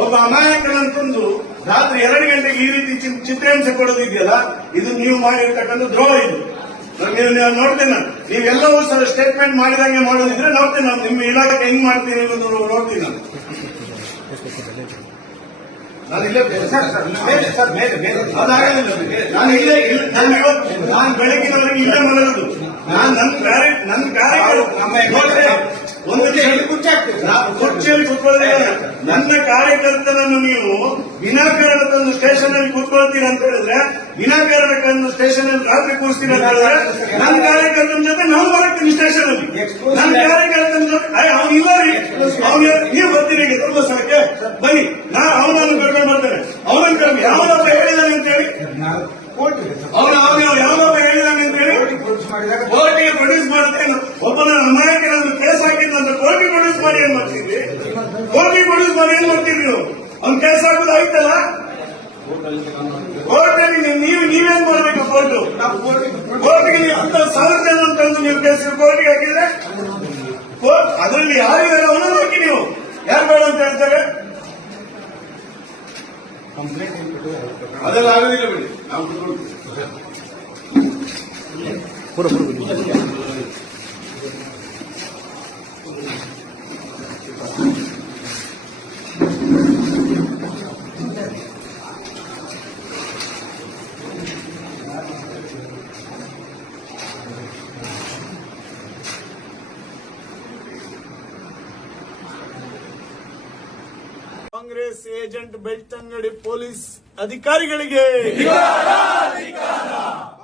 ಒಬ್ಬ ಅಮಾಯಕನಂತಂದು ರಾತ್ರಿ 2 ಗಂಟೆಗೆ ಈ ರೀತಿ ಚಿತ್ರಹಿಂಸೆ ಕೊಡೋದಿದೆಯಲ್ಲ, ಇದು ನೀವು ಮಾಡಿರ್ತಕ್ಕಂಥ ದ್ರೋಹ. ಇದು ನೀವು ನೋಡ್ತೇನೆ, ನೀವೆಲ್ಲವೂ ಸಹ ಸ್ಟೇಟ್ಮೆಂಟ್ ಮಾಡಿದಂಗೆ ಮಾಡೋದಿದ್ರೆ ನೋಡ್ತೇನೆ. ನಾವು ನಿಮ್ಮ ಇಲಾಖೆ ಹೆಂಗ್ ಮಾಡ್ತೀನಿ ಅನ್ನೋದು ನೋಡ್ತೀನಿ. ನಾನು ನಾನು ಬೆಳಗಿನವರೆಗೆ ಇಲ್ಲೇ ಮಲಗುದು. ನನ್ನ ಕುರ್ಚಿಯಲ್ಲಿ ಕೂತ್ಕೊಳ್ಳೋದಿಲ್ಲ. ನನ್ನ ಕಾರ್ಯಕರ್ತನನ್ನು ನೀವು ವಿನಾಕಾರಣ ತಂದು ಸ್ಟೇಷನ್ ಅಲ್ಲಿ ಕೂತ್ಕೊಳ್ತೀರ ಅಂತ ಹೇಳಿದ್ರೆ, ವಿನಾಕಾರಣ ತಂದು ಸ್ಟೇಷನ್ ಅಲ್ಲಿ ರಾತ್ರಿ ಕೂರಿಸ್ತೀರ ಅಂತ ಹೇಳಿದ್ರೆ, ನನ್ನ ಕಾರ್ಯಕರ್ತನ ಜೊತೆ ನಾವು ಬರತ್ತೀನಿ ಸ್ಟೇಷನ್ ಅಲ್ಲಿ. ನನ್ನ ಕಾರ್ಯಕರ್ತನ ಜೊತೆ ಅವನಿಲ್ಲ ರೀ, ನೀವು ಬರ್ತೀರಿ ಧರ್ಮಸ್ಥಳಕ್ಕೆ ಬನ್ನಿ, ಅವನನ್ನು ಕರ್ಕೊಂಡು ಬರ್ತೇನೆ. ಅವನನ್ನು ಕರ್ಕೊಂಡು ಯಾವನೊಬ್ಬ ಹೇಳಿದಾನೆ ಅಂತ ಹೇಳಿ, ಯಾವನೊಬ್ಬ ಹೇಳಿದಾನೆ ಅಂತ ಹೇಳಿ ಕೋರ್ಟಿಗೆ ಪ್ರೊಡ್ಯೂಸ್ ಮಾಡುತ್ತೇನೆ. ಒಬ್ಬನ ಅಮಾಯಕನನ್ನು ಕೇಸ್ ಹಾಕಿದ್ದಂತ ಕೋರ್ಟಿಗೆ ಪ್ರೊಡ್ಯೂಸ್ ಮಾಡಿ ಏನ್ ಮಾಡ್ತೀವಿ? ಕೋರ್ಟಿಗೆ ಪ್ರೊಡ್ಯೂಸ್ ಮಾಡಿ ಏನ್ ಮಾಡ್ತೀವಿ ನೀವು? ಅವ್ನು ಕೇಸ್ ಹಾಕೋದು ಆಯ್ತಲ್ಲ, ಕೋರ್ಟಲ್ಲಿ ನೀವೇನ್ ಮಾಡ್ಬೇಕು? ಕೋರ್ಟಿಗೆ ನೀವು 10,000 ಜನ ತಂದು ನೀವು ಕೇಸ್ ಕೋರ್ಟಿಗೆ ಹಾಕಿದ್ರೆ ಅದರಲ್ಲಿ ಯಾರಿಗಾರ ಅವನನ್ನು ಹಾಕಿ ನೀವು ಯಾರು ಬೇಡ ಅಂತ ಹೇಳ್ತಾರೆ? ಅದೆಲ್ಲ ಆಗೋದಿಲ್ಲ ಬಿಡಿ, ನಾವು ಕಾಂಗ್ರೆಸ್ ಏಜೆಂಟ್ ಬೆಳ್ತಂಗಡಿ ಪೊಲೀಸ್ ಅಧಿಕಾರಿಗಳಿಗೆ,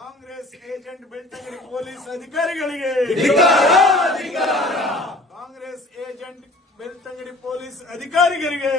ಕಾಂಗ್ರೆಸ್ ಏಜೆಂಟ್ ಬೆಳ್ತಂಗಡಿ ಪೊಲೀಸ್ ಅಧಿಕಾರಿಗಳಿಗೆ, ಕಾಂಗ್ರೆಸ್ ಏಜೆಂಟ್ ಬೆಳ್ತಂಗಡಿ ಪೊಲೀಸ್ ಅಧಿಕಾರಿಗಳಿಗೆ